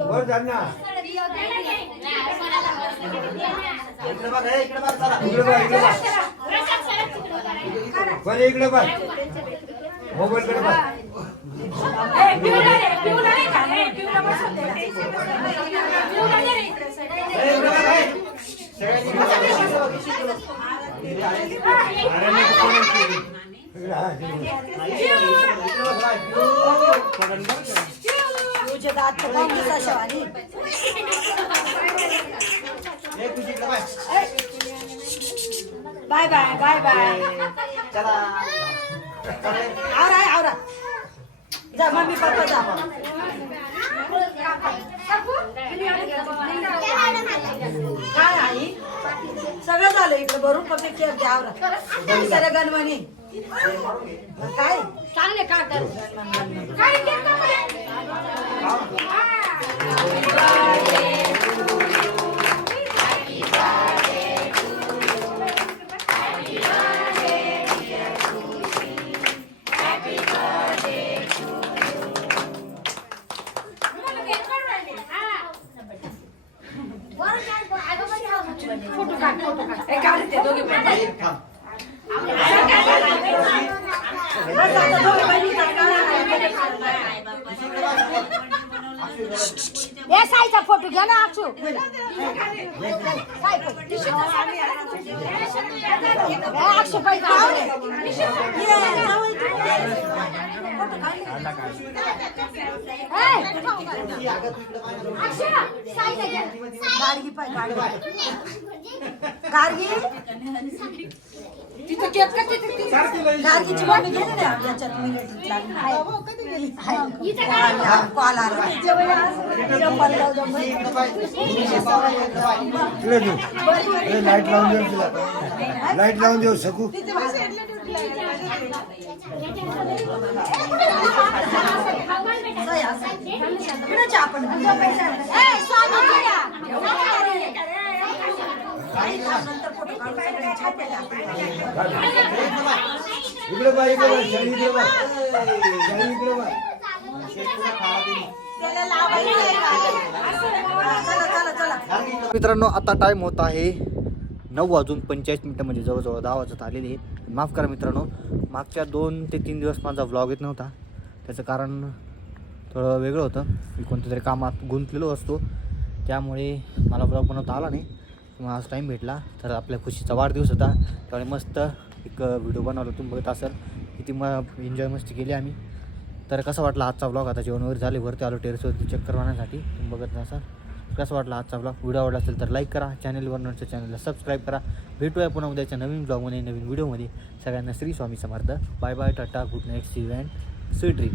वर झाड ना इकडे बघ हे, इकडे बघ चला इकडे बघ इकडे बघ बरं इकडे बघ मोबाईल कडे बघ हे, इकडे बघ हे. सगळ्यांनी इकडे बघ. इकडे बघ, इकडे बघ. अरे नाही तर कोणाला केली? इकडे हा, इकडे बघ. इकडे बघ, काय? पडन बघ का? तुझे दात बघ. Bye bye bye bye. आवरा आवरा. जा मम्मी पप्पा जा. काय आई? सगळं झालं इकडे भरून फक्त केक घ्या आवरा. सर गणमणी. काय? चांगले काढतात. ए, काढ ते दोघे पण. हे, थांब. बस आता दोघं बहिणीचा काढा. ए साईचा फोटो घ्या ना अक्षू ए, अक्षू पाहिजे गाडगी पाय गाडगी गाडगीची मम्मी गेली ना याच्यात मिनिट कॉल आला? लाइट लावून देऊ लाइट लावून देऊ सकू. इकडे जा आपण आई, थांब, नंतर फोटो काढू सगळे छाप आहे आपण. इकडे बघ इकडे बघ शाली इकडे बघ शाली इकडे बघ चला चला चला मित्रांनो आता टाईम होत आहे नऊ वाजून पंचेचाळीस मिनटं म्हणजे जवळजवळ दहा वाजत आलेले आहे माफ करा मित्रांनो मागच्या दोन ते तीन दिवस माझा व्लॉग येत नव्हता. त्याचं कारण थोडं वेगळं होतं. मी कोणत्या तरी कामात गुंतलेलो असतो. त्यामुळे मला ब्लॉग बनवता आला नाही. मग आज टाईम भेटला. तर आपल्या खुशीचा वाढदिवस होता. त्यामुळे मस्त एक व्हिडिओ बनवला तुम्ही बघत असाल. किती मग एन्जॉय मस्ती केली आम्ही. तर कसं वाटला आजचा व्लॉग आता जेवण वगैरे झाले. वरती आलो टेरेसवरती चक्कर मारण्यासाठी तुम्ही बघत नसाल. कसं वाटला आजचा ब्लॉग व्हिडिओ आवडला असेल तर लाईक करा. चॅनलवर नोटच्या चॅनलला सबस्क्राईब करा. भेटूया पुन्हा उद्याच्या नवीन ब्लॉगमध्ये नवीन व्हिडिओमध्ये सगळ्यांना Shri Swami Samarth. Bye bye tata good night see and sweet dream